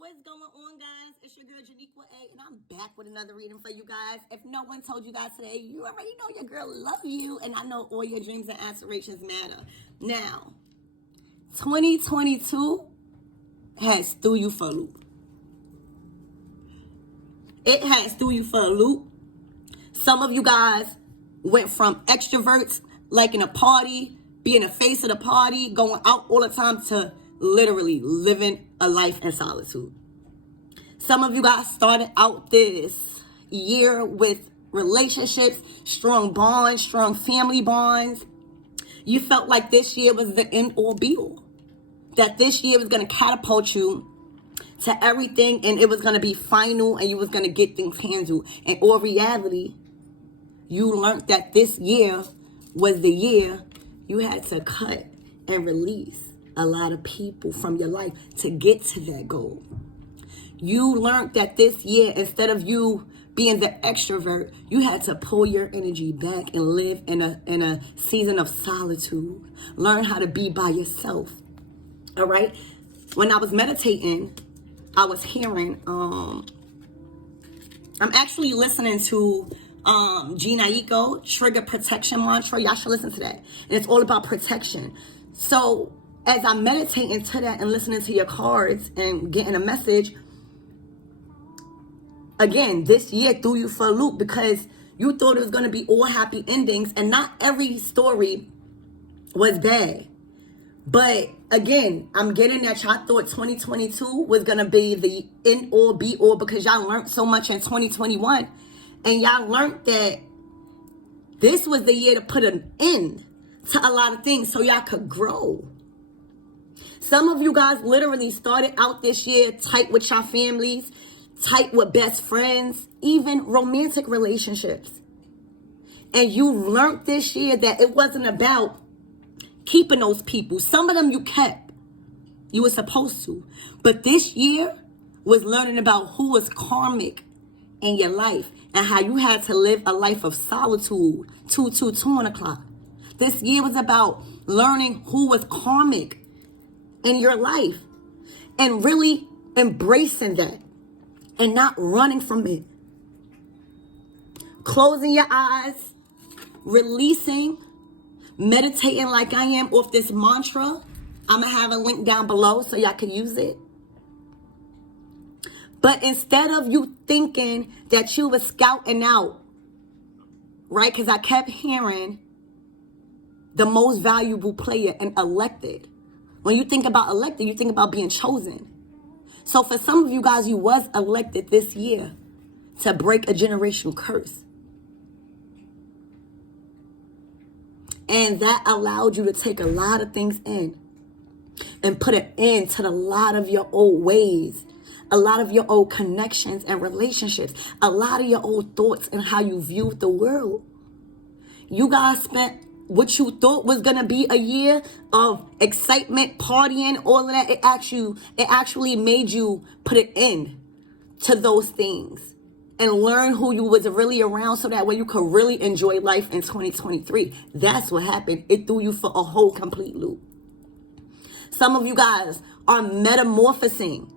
What's going on, guys? It's your girl 𝐥𝐤𝐤, and I'm back with another reading for you guys. If no one told you guys today, you already know your girl love you, and I know all your dreams and aspirations matter. Now, 2022 has threw you for a loop. It has threw you for a loop. Some of you guys went from extroverts, liking a party, being the face of the party, going out all the time, to literally living a life in solitude. Some of you guys started out this year with relationships, strong bonds, strong family bonds. You felt like this year was the end all be all. That this year was going to catapult you to everything, and it was going to be final, and you was going to get things handled. In all reality, you learned that this year was the year you had to cut and release a lot of people from your life to get to that goal. You learned that this year, instead of you being the extrovert, you had to pull your energy back and live in a season of solitude. Learn how to be by yourself. All right? When I was meditating, I was hearing, I'm actually listening to 𝐥𝐤𝐤𝐞, Trigger Protection Mantra. Y'all should listen to that. And it's all about protection. So as I'm meditating to that and listening to your cards and getting a message, again, this year threw you for a loop because you thought it was going to be all happy endings, and not every story was bad. But again, I'm getting that y'all thought 2022 was going to be the end all be all because y'all learned so much in 2021. And y'all learned that this was the year to put an end to a lot of things so y'all could grow. Some of you guys literally started out this year tight with your families, tight with best friends, even romantic relationships. And you learned this year that it wasn't about keeping those people. Some of them you kept. You were supposed to. But this year was learning about who was karmic in your life and how you had to live a life of solitude, 2 o'clock. This year was about learning who was karmic in your life and really embracing that and not running from it. Closing your eyes, releasing, meditating like I am off this mantra. I'm going to have a link down below so y'all can use it. But instead of you thinking that you were scouting out, right? Because I kept hearing the most valuable player and elected. When you think about elected, you think about being chosen. So for some of you guys, you was elected this year to break a generational curse. And that allowed you to take a lot of things in and put an end to a lot of your old ways, a lot of your old connections and relationships, a lot of your old thoughts and how you viewed the world. You guys spent what you thought was going to be a year of excitement, partying, all of that. It actually made you put an end to those things and learn who you was really around so that way you could really enjoy life in 2023. That's what happened. It threw you for a whole complete loop. Some of you guys are metamorphosing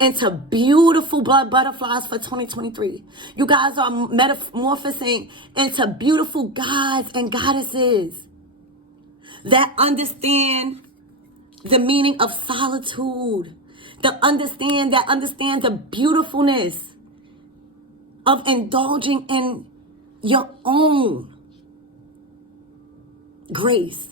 into beautiful blood butterflies for 2023. You guys are metamorphosing into beautiful gods and goddesses that understand the meaning of solitude, that understand the beautifulness of indulging in your own grace.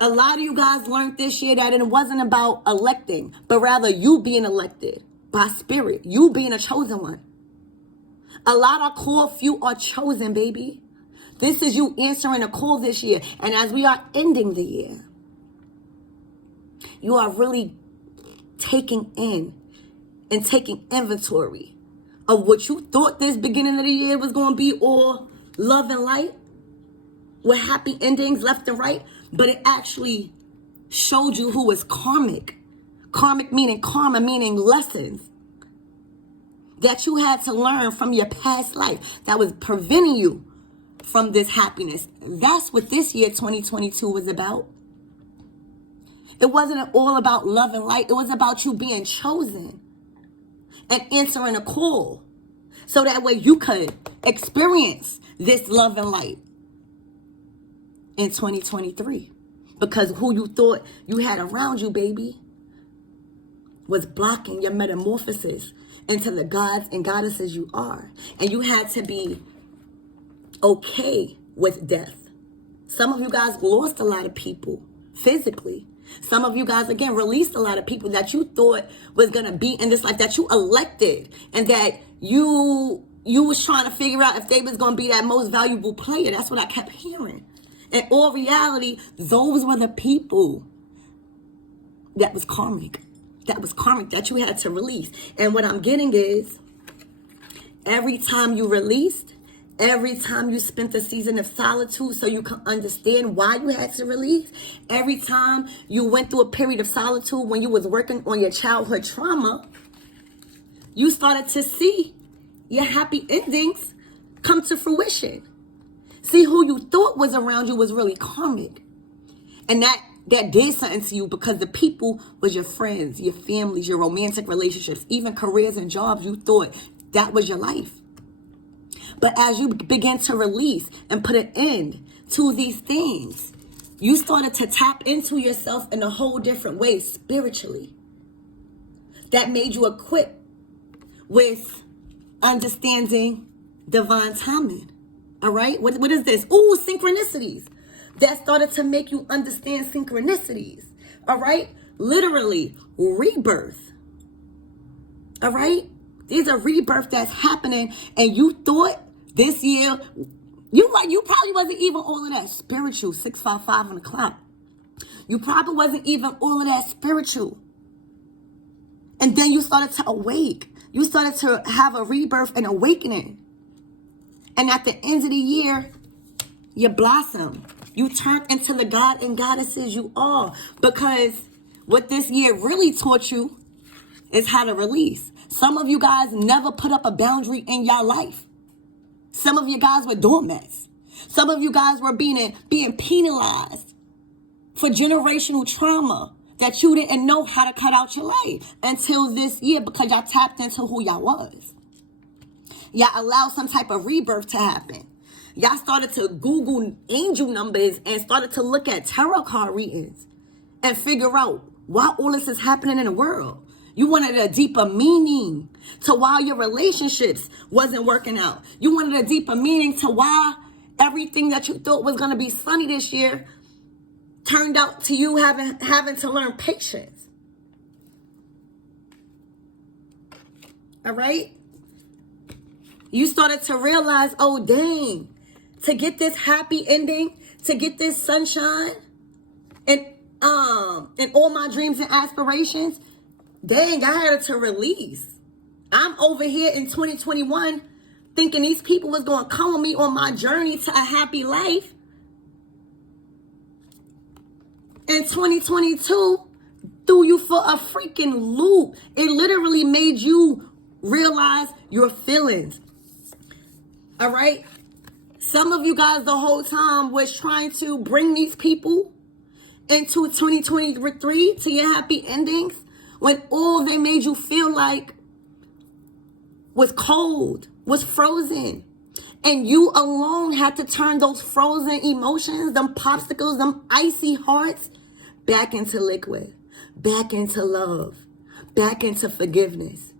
A lot of you guys learned this year that it wasn't about electing, but rather you being elected by spirit, you being a chosen one. A lot of core few are chosen, baby. This is you answering a call this year. And as we are ending the year, you are really taking in and taking inventory of what you thought this beginning of the year was going to be all love and light with happy endings left and right. But it actually showed you who was karmic. Karmic meaning karma, meaning lessons that you had to learn from your past life that was preventing you from this happiness. That's what this year 2022 was about. It wasn't all about love and light. It was about you being chosen and answering a call. So that way you could experience this love and light in 2023. Because who you thought you had around you, baby, was blocking your metamorphosis into the gods and goddesses you are. And you had to be okay with death. Some of you guys lost a lot of people physically. Some of you guys, again, released a lot of people that you thought was going to be in this life, that you elected, and that you was trying to figure out if they was going to be that most valuable player. That's what I kept hearing. In all reality, those were the people that was karmic. That you had to release. And what I'm getting is, every time you released, every time you spent a season of solitude so you can understand why you had to release, every time you went through a period of solitude when you was working on your childhood trauma, you started to see your happy endings come to fruition. See, who you thought was around you was really karmic. And that did something to you, because the people was your friends, your families, your romantic relationships, even careers and jobs. You thought that was your life. But as you begin to release and put an end to these things, you started to tap into yourself in a whole different way spiritually. That made you equipped with understanding divine timing. All right? What is this? Ooh, synchronicities. That started to make you understand synchronicities. All right? Literally, rebirth. All right? There's a rebirth that's happening, and you thought this year, you probably wasn't even all of that spiritual, 655 on the clock. You probably wasn't even all of that spiritual. And then you started to awake. You started to have a rebirth and awakening. And at the end of the year, you blossom. You turn into the god and goddesses you are. Because what this year really taught you is how to release. Some of you guys never put up a boundary in your life. Some of you guys were doormats. Some of you guys were being penalized for generational trauma that you didn't know how to cut out your life until this year, because y'all tapped into who y'all was. Y'all allowed some type of rebirth to happen. Y'all started to Google angel numbers and started to look at tarot card readings and figure out why all this is happening in the world. You wanted a deeper meaning to why your relationships wasn't working out. You wanted a deeper meaning to why everything that you thought was going to be sunny this year turned out to you having to learn patience. All right? You started to realize, oh, dang, to get this happy ending, to get this sunshine, and all my dreams and aspirations, dang, I had to release. I'm over here in 2021 thinking these people was going to come with me on my journey to a happy life. In 2022, threw you for a freaking loop. It literally made you realize your feelings. All right? Some of you guys the whole time was trying to bring these people into 2023 to your happy endings, when all they made you feel like was cold, was frozen. And you alone had to turn those frozen emotions, them popsicles, them icy hearts, back into liquid, back into love, back into forgiveness.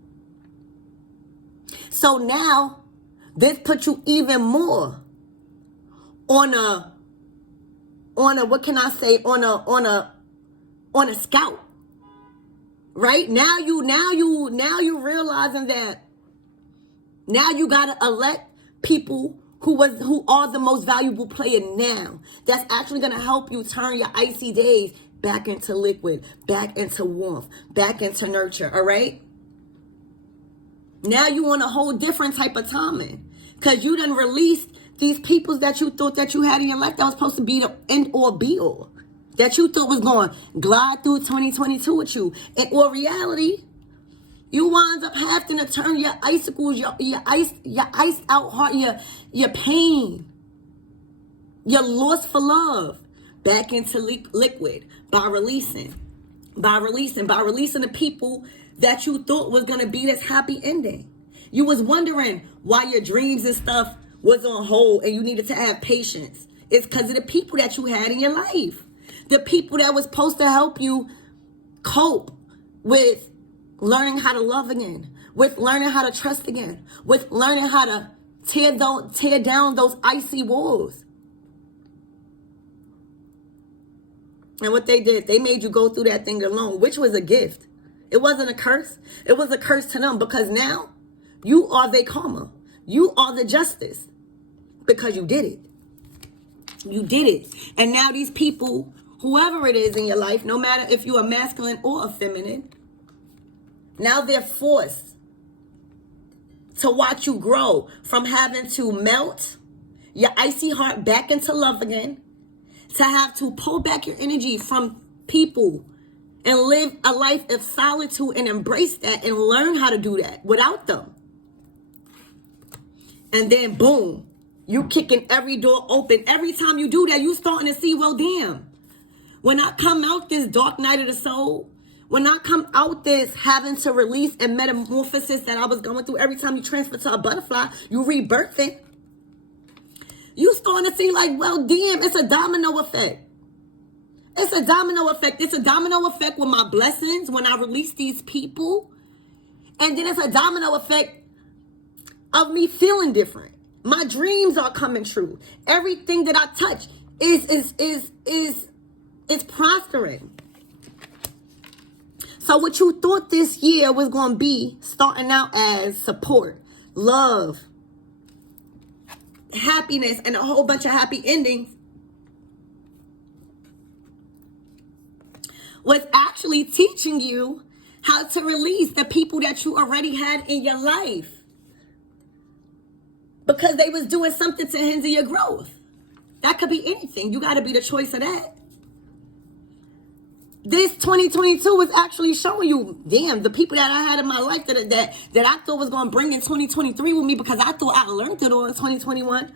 So now, this puts you even more on a what can I say, on a scout. Right? Now you realizing that now you gotta elect people who are the most valuable player now. That's actually gonna help you turn your icy days back into liquid, back into warmth, back into nurture. All right? Now you want a whole different type of timing, because you done released these peoples that you thought that you had in your life that was supposed to be the end or be all, that you thought was going to glide through 2022 with you. In all reality, you wind up having to turn your icicles, your ice out heart, your pain, your loss for love, back into liquid by releasing the people that you thought was going to be this happy ending. You was wondering why your dreams and stuff was on hold and you needed to have patience. It's because of the people that you had in your life. The people that was supposed to help you cope with learning how to love again, with learning how to trust again, with learning how to tear down those icy walls. And what they did, they made you go through that thing alone, which was a gift. It wasn't a curse. It was a curse to them because now you are the karma. You are the justice because you did it. You did it. And now these people, whoever it is in your life, no matter if you are masculine or a feminine, now they're forced to watch you grow from having to melt your icy heart back into love again, to have to pull back your energy from people and live a life of solitude and embrace that and learn how to do that without them. And then boom, you kicking every door open. Every time you do that, you starting to see, well, damn, when I come out this dark night of the soul, when I come out this having to release and metamorphosis that I was going through, every time you transfer to a butterfly, you rebirthing. You starting to see like, well, damn, it's a domino effect. It's a domino effect. It's a domino effect with my blessings when I release these people. And then it's a domino effect of me feeling different. My dreams are coming true. Everything that I touch is prospering. So what you thought this year was going to be starting out as support, love, happiness, and a whole bunch of happy endings was actually teaching you how to release the people that you already had in your life because they was doing something to hinder your growth. That could be anything. You got to be the choice of that. This 2022 was actually showing you, damn, the people that I had in my life that I thought was going to bring in 2023 with me because I thought I learned it all in 2021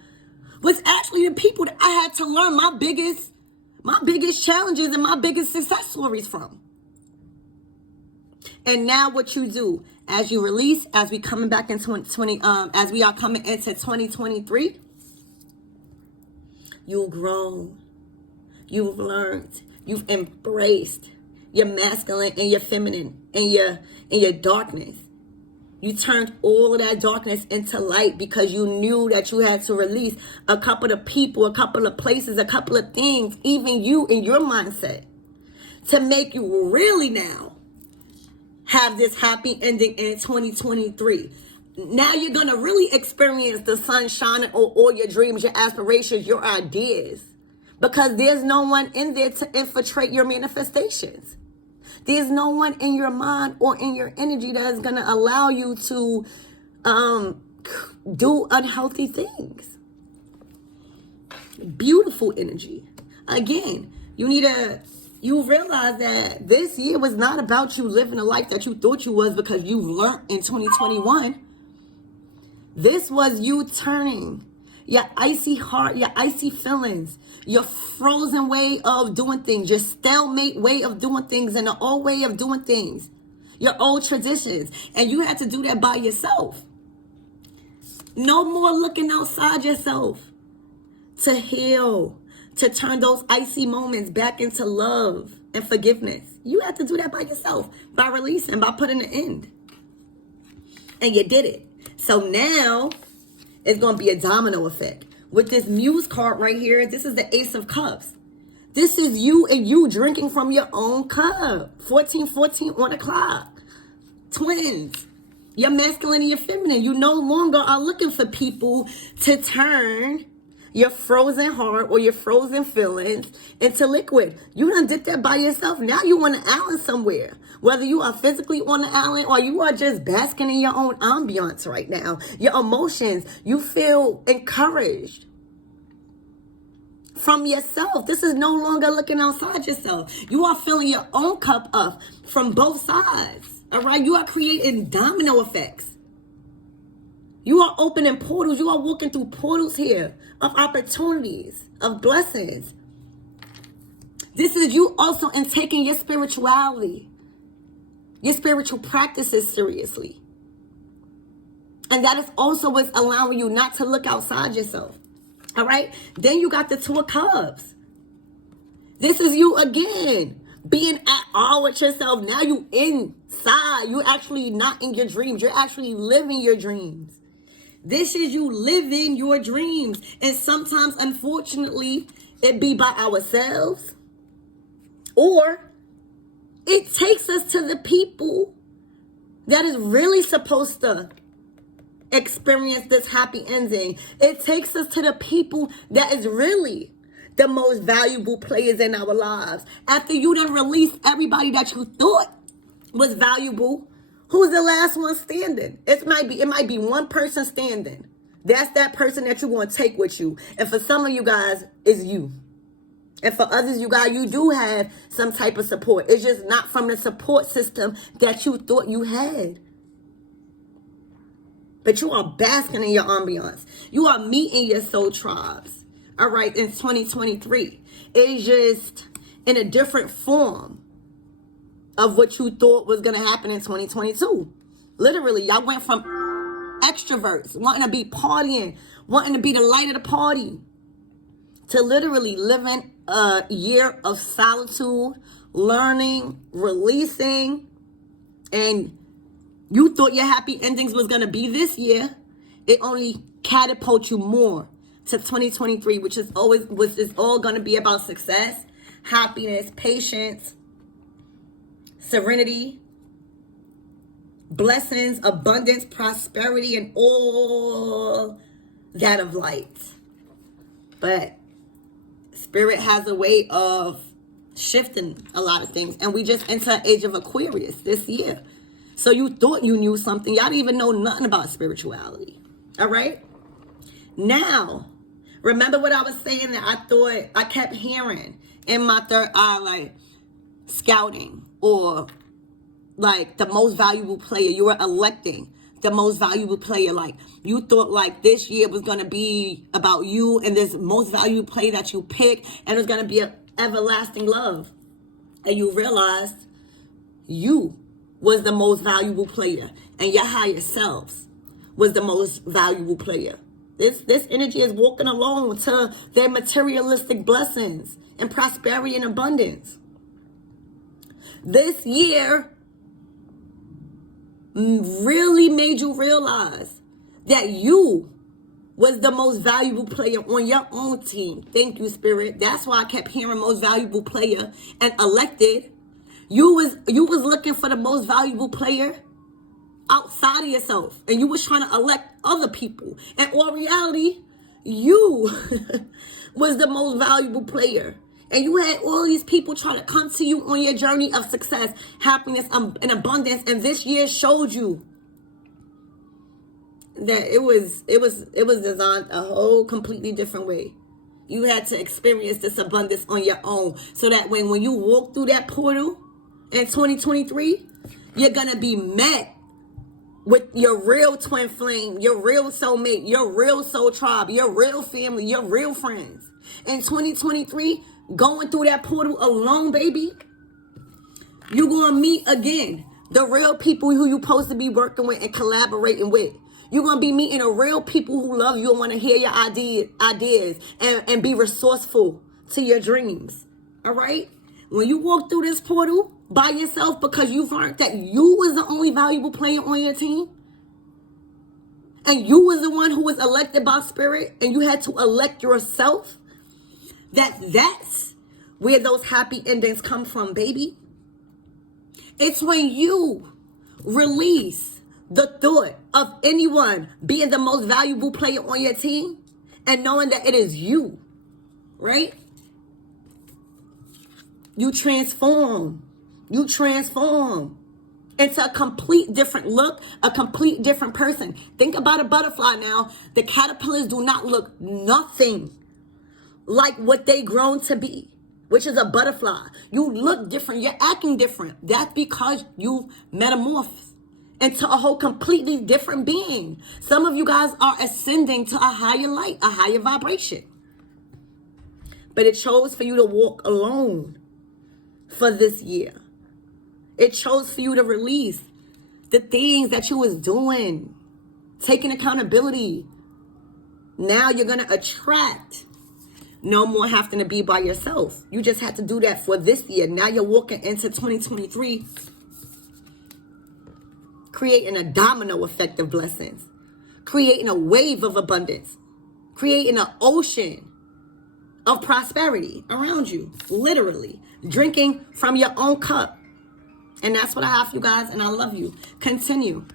was actually the people that I had to learn my biggest challenges and my biggest success stories from. And now what you do as you release, as we coming back in as we are coming into 2023, you've grown, you've learned. You've embraced your masculine and your feminine and your darkness. You turned all of that darkness into light because you knew that you had to release a couple of people, a couple of places, a couple of things, even you in your mindset, to make you really now have this happy ending in 2023. Now you're going to really experience the sun shining on all your dreams, your aspirations, your ideas. Because there's no one in there to infiltrate your manifestations. There's no one in your mind or in your energy that is going to allow you to do unhealthy things. Beautiful energy. Again, you realize that this year was not about you living a life that you thought you was because you learned in 2021. This was you turning your icy heart, your icy feelings, your frozen way of doing things, your stalemate way of doing things, and the old way of doing things, your old traditions. And you had to do that by yourself. No more looking outside yourself to heal, to turn those icy moments back into love and forgiveness. You had to do that by yourself, by releasing, by putting an end. And you did it. So now it's going to be a domino effect. With this Muse card right here, this is the Ace of Cups. This is you and you drinking from your own cup. 1414 on the clock. Twins. You're masculine and you're feminine. You no longer are looking for people to turn your frozen heart or your frozen feelings into liquid. You done did that by yourself. Now you on an island somewhere. Whether you are physically on the island or you are just basking in your own ambiance right now. Your emotions, you feel encouraged from yourself. This is no longer looking outside yourself. You are filling your own cup up from both sides. All right? You are creating domino effects. You are opening portals. You are walking through portals here of opportunities, of blessings. This is you also in taking your spirituality, your spiritual practices seriously. And that is also what's allowing you not to look outside yourself. All right? Then you got the Two of Cups. This is you again, being at all with yourself. Now you inside. You're actually not in your dreams. You're actually living your dreams. This is you living your dreams. And sometimes, unfortunately, it be by ourselves. Or it takes us to the people that is really supposed to experience this happy ending. It takes us to the people that is really the most valuable players in our lives. After you done release everybody that you thought was valuable, who's the last one standing? It might be one person standing. That's that person that you're going to take with you. And for some of you guys, it's you. And for others, you guys, you do have some type of support. It's just not from the support system that you thought you had. But you are basking in your ambiance. You are meeting your soul tribes. All right, in 2023. It's just in a different form of what you thought was going to happen in 2022. Literally, y'all went from extroverts, wanting to be partying, wanting to be the light of the party, to literally living a year of solitude, learning, releasing, and you thought your happy endings was going to be this year. It only catapults you more to 2023, which is all going to be about success, happiness, patience, serenity, blessings, abundance, prosperity, and all that of light. But Spirit has a way of shifting a lot of things. And we just enter an age of Aquarius this year. So you thought you knew something. Y'all didn't even know nothing about spirituality. All right? Now, remember what I was saying that I thought I kept hearing in my third eye, like scouting or like the most valuable player. You were electing the most valuable player. Like you thought like this year was going to be about you and this most valuable player that you picked, and it's going to be an everlasting love. And you realized you was the most valuable player and your higher selves was the most valuable player. This energy is walking along to their materialistic blessings and prosperity and abundance. This year really made you realize that you was the most valuable player on your own team. Thank you, Spirit. That's why I kept hearing most valuable player and elected. You was looking for the most valuable player outside of yourself, and you was trying to elect other people. And in reality, you was the most valuable player. And you had all these people trying to come to you on your journey of success, happiness, and abundance. And this year showed you that it was designed a whole completely different way. You had to experience this abundance on your own, so that when you walk through that portal in 2023, you're gonna be met with your real twin flame, your real soulmate, your real soul tribe, your real family, your real friends. In 2023, going through that portal alone, baby, you're going to meet again the real people who you're supposed to be working with and collaborating with. You're going to be meeting the real people who love you and want to hear your ideas and be resourceful to your dreams. All right? When you walk through this portal by yourself because you've learned that you was the only valuable player on your team, and you was the one who was elected by Spirit, and you had to elect yourself, that's where those happy endings come from, baby. It's when you release the thought of anyone being the most valuable player on your team and knowing that it is you, right? You transform into a complete different look, a complete different person. Think about a butterfly now. The caterpillars do not look nothing like what they grown to be, which is a butterfly. You look different. You're acting different. That's because you metamorphosed into a whole completely different being. Some of you guys are ascending to a higher light, a higher vibration. But it chose for you to walk alone for this year. It chose for you to release the things that you was doing, taking accountability. Now you're going to attract. No more having to be by yourself. You just had to do that for this year. Now you're walking into 2023, creating a domino effect of blessings, creating a wave of abundance, creating an ocean of prosperity around you, literally drinking from your own cup. And that's what I have for you guys, and I love you. Continue